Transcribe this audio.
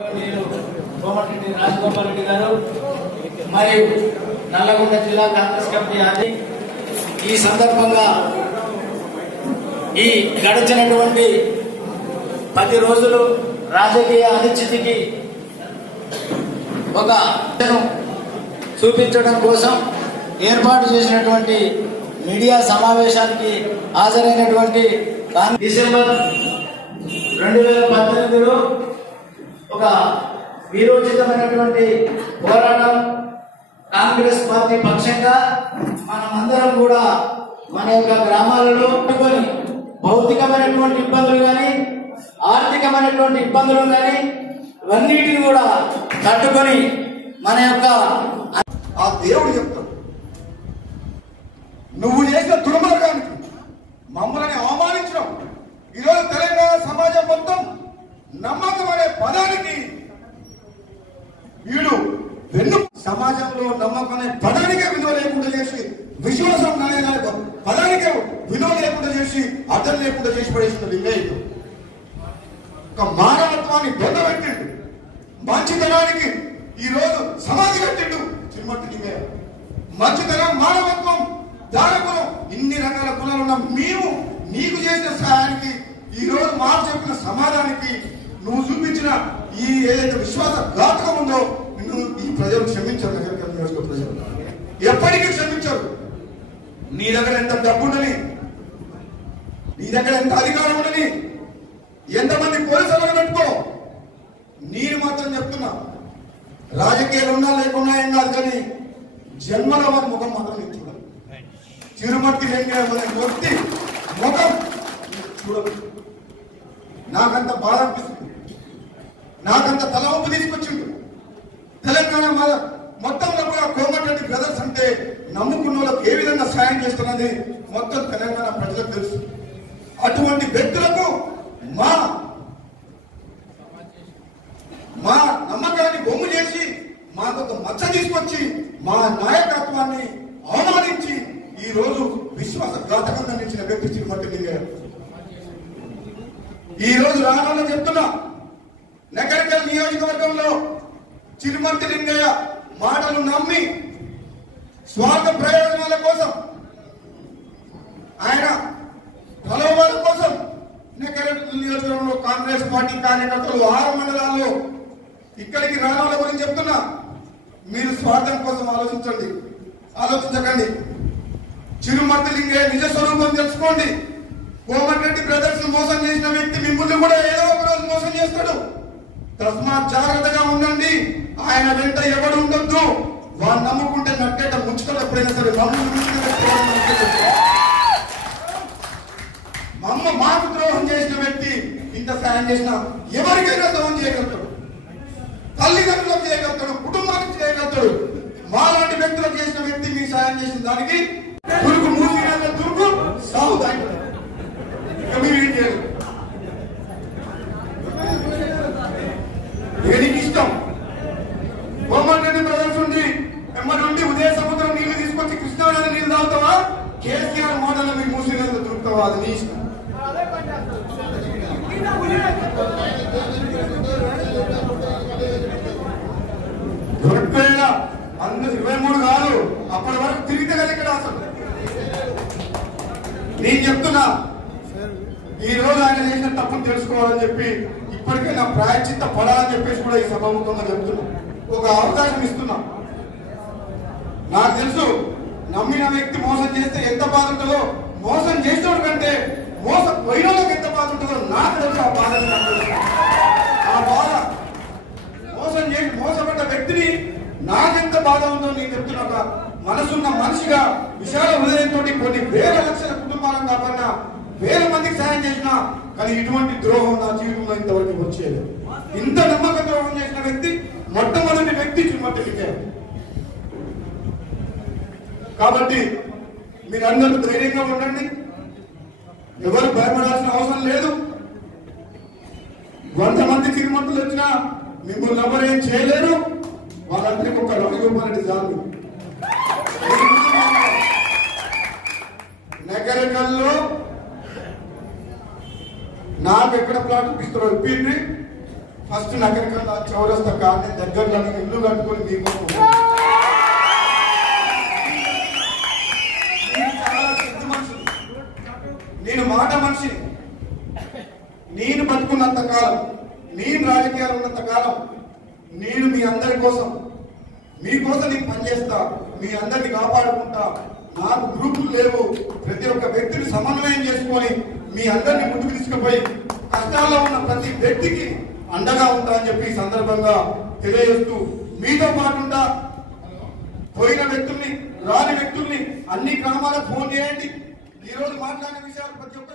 నేను కోమటిరెడ్డి రాజగోపాల్ రెడ్డి గారు మరియు నల్లగొండ జిల్లా కాంగ్రెస్ కమిటీ అది ఈ సందర్భంగా ఈ గడిచినటువంటి 10 రోజులు రాజకీయ అనిశ్చితికి ఒక చూపించడం కోసం ఏర్పాటు చేసినటువంటి మీడియా సమావేశానికి హాజరైనటువంటి డిసెంబర్ 2018లో ఒక వీరోచితమైనటువంటి పోరాటం కాంగ్రెస్ పార్టీ పక్షంగా మనమందరం కూడా మన యొక్క గ్రామాలలో పెట్టుకొని భౌతికమైనటువంటి ఇబ్బందులు కానీ ఆర్థికమైనటువంటి ఇబ్బందులు కానీ ఇవన్నిటిని కూడా తట్టుకొని మన యొక్క ఆ దేవుడు చెప్తాడు, నువ్వు చేసిన దుర్మార్గానికి మమ్మల్ని అవమానించడం. ఈరోజు తెలంగాణ సమాజం మొత్తం నమ్మకం అనే పదానికి వీడు వెన్ను సమాజంలో నమ్మకం అనే పదానికే విలువ లేకుండా చేసి, విశ్వాసం అనే పదానికే విలువ లేకుండా చేసి, అర్థం లేకుండా చేసి పడేసిన లింగయ్య ఒక మానవత్వాన్ని దొంగబెట్టిండు. మంచితనానికి ఈరోజు సమాధి కట్టిండు చిరుమర్తి లింగయ్య. మంచితనం, మానవత్వం, దానగుణం, ఇన్ని రకాల గుణాలు ఉన్న మేము నీకు చేసిన సహాయానికి, ఈ రోజు మాకు చెప్పిన సమాధానానికి, నువ్వు చూపించిన ఈ ఏదైతే విశ్వాస ఘాతకం ఉందో నిన్ను ఈ ప్రజలు క్షమించారు. నియోజకవర్గ ప్రజలు ఎప్పటికీ క్షమించారు. నీ దగ్గర ఎంత డబ్బుండని, నీ దగ్గర ఎంత అధికారం ఉండని, ఎంతమంది పోలీసులను పెట్టుకో, నేను మాత్రం చెప్తున్నా, రాజకీయాలు ఉన్నా లేకున్నా ఏం కాదు, కానీ జన్మల వారి ముఖం మాత్రం నేను చూడాలి. తిరుమతి వ్యక్తి ముఖం చూడదు. నాకంత బాధ అనిపిస్తుంది, నాకంత తలవంపు తీసుకొచ్చిండు. తెలంగాణ మొత్తంలో కూడా కోమటిరెడ్డి బ్రదర్స్ అంటే నమ్ముకున్న వాళ్ళకి ఏ విధంగా సాయం చేస్తున్నది మొత్తం తెలంగాణ ప్రజలకు తెలుసు. అటువంటి వ్యక్తులకు మా నమ్మకాన్ని బొమ్ము చేసి మాకొక మచ్చ తీసుకొచ్చి మా నాయకత్వాన్ని అవమానించి ఈ రోజు విశ్వాసఘాతకంగా నిలిచిన వ్యక్తి తిరుమతి లింగయ్య. ఈ రోజు రావాలని చెప్తున్నా, నగరికల్ నియోజకవర్గంలో తిరుమతి లింగయ్య మాటలు నమ్మి స్వార్థ ప్రయోజనాల కోసం, ఆయన ప్రలోభాల కోసం నగరికల్ నియోజకవర్గంలో కాంగ్రెస్ పార్టీ కార్యకర్తలు 6 మండలాల్లో ఇక్కడికి రావాల గురించి చెప్తున్నా. మీరు స్వార్థం కోసం ఆలోచించకండి. తిరుమతి లింగయ్య నిజ స్వరూపం తెలుసుకోండి. కోమటిరెడ్డి బ్రదర్స్ మోసం చేసిన వ్యక్తి మిమ్మల్ని కూడా ఏదో ఒక రోజు మోసం చేస్తాడు. తస్మాత్ జాగ్రత్తగా ఉండండి. ఆయన వెంట ఎవడు ఉండొద్దు. వాడు నమ్ముకుంటే నట్టేట ముంచుతాడు. ఎప్పుడైనా సరే మాకు ద్రోహం చేసిన వ్యక్తి ఇంత సాయం చేసిన ఎవరికైనా ద్రోహం చేయగలుగుతాడు. తల్లిదండ్రులకు చేయగలుగుతాడు, కుటుంబానికి చేయగలుగుతాడు. మాలాంటి వ్యక్తులకు చేసిన వ్యక్తి మీ సాయం చేసిన దానికి తురుకు మూసిన తురుకు సాగు దాని మీరు ఏం చేయరు. దేనికి ఇష్టం? కోమటిరెడ్డి బ్రదర్స్ ఉండి ఎమ్మడి నుండి ఉదయ సముద్రం నీళ్లు తీసుకొచ్చి కృష్ణానది నీళ్లు తాగుతావా, కేసీఆర్ మోడల్ మీరు మూసిన దొరుకుతావా, అది నీ ఇష్టం. దొరకపోయినా 23 కాదు, అప్పటి వరకు తిరిగితే కదా ఇక్కడ. అసలు నేను చెప్తున్నా, ఈ రోజు ఆయన చేసిన తప్పును తెలుసుకోవాలని చెప్పి ఇప్పటికైనా ప్రాయశ్చిత్త పడాలని చెప్పేసి కూడా ఈ సభాముఖంగా చెప్తున్నా. ఒక అవకాశం ఇస్తున్నా. నాకు తెలుసు నమ్మిన వ్యక్తి మోసం చేస్తే ఎంత బాధ ఉంటుందో, మోసం చేసినోడు కంటే మోసం పోయిన వాళ్ళకి ఎంత బాధ ఉంటుందో నాకు తెలుసు. ఆ బాధ మోసపడ్డ వ్యక్తిని నాకెంత బాధ ఉందో నేను చెప్తున్నా. ఒక మనసున్న మనిషిగా విశాల హృదయంతో కొన్ని వేల లక్షల కుటుంబాలను కాకుండా వేల మందికి సాయం చేసినా కానీ ఇటువంటి ద్రోహం నా జీవితంలో ఇంతవరకు వచ్చేది. ఇంత నమ్మక ద్రోహం చేసిన వ్యక్తి మొట్టమొదటి వ్యక్తి తిరుమతి లింగయ్య. కాబట్టి మీరందరూ ధైర్యంగా ఉండండి. ఎవరు భయపడాల్సిన అవసరం లేదు. 100 మంది తిరుమతులు వచ్చినా మిమ్మల్ని ఎవరేం చేయలేరు. వాళ్ళందరికీ ఒక రాజగోపాల్ రెడ్డి చాలు. నగరికల్లో నాకు ఎక్కడ ప్లాట్ ఇస్తారో ఇప్పింది, ఫస్ట్ నగరికల్లా చౌరస్తా కాలనీ దగ్గరలో ఇల్లు కట్టుకొని మీకు చాలా పెద్ద మనుషులు. నేను మాట మనిషి. నేను బతుకున్నంత కాలం, నేను రాజకీయాలు ఉన్నంత కాలం నేను మీ అందరి కోసం, మీకోసం నేను పనిచేస్తా, మీ అందరిని కాపాడుకుంటా. నాకు గ్రూపులు లేవు. ప్రతి ఒక్క వ్యక్తిని సమన్వయం చేసుకొని మీ అందరిని ముందుకు తీసుకుపోయి కష్టాల్లో ఉన్న ప్రతి వ్యక్తికి అండగా ఉంటా అని చెప్పి ఈ సందర్భంగా తెలియజేస్తూ, మీతో పాటుంటా. పోయిన వ్యక్తుల్ని, రాని వ్యక్తుల్ని అన్ని గ్రామాలకు ఫోన్ చేయండి. ఈ రోజు మాట్లాడిన విషయాలు ప్రతి ఒక్క